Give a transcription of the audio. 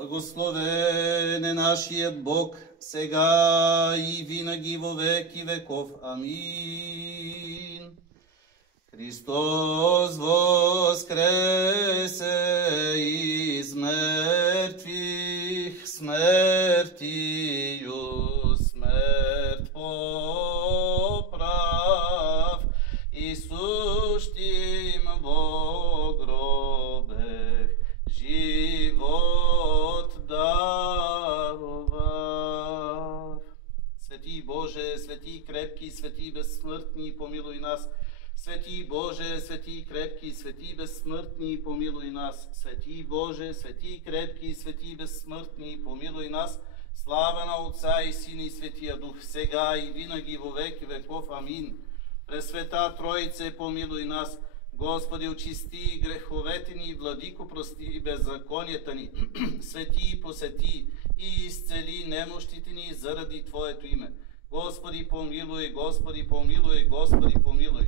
Благословен е нашият Бог, сега и винаги во веки веков. Амин. Христос воскресе из мертвих, смертию смерть поправ, и сущим во гробе живот даровав. Свети Боже, свети крепки, свети безсмъртни, помилуй нас. Свети Боже, свети крепки, свети безсмъртни, помилуй нас. Свети Боже, свети крепки, свети безсмъртни, помилуй нас. Слава на Отца и Сина и Светия Дух, сега и винаги во веки веков. Амин. Пресвета Троице, помилуй нас. Господи, очисти греховете ни, Владико, прости беззаконията ни. Свети, посети и изцели немощите ни заради Твоето име. Господи, помилуй, Господи, помилуй, Господи, помилуй.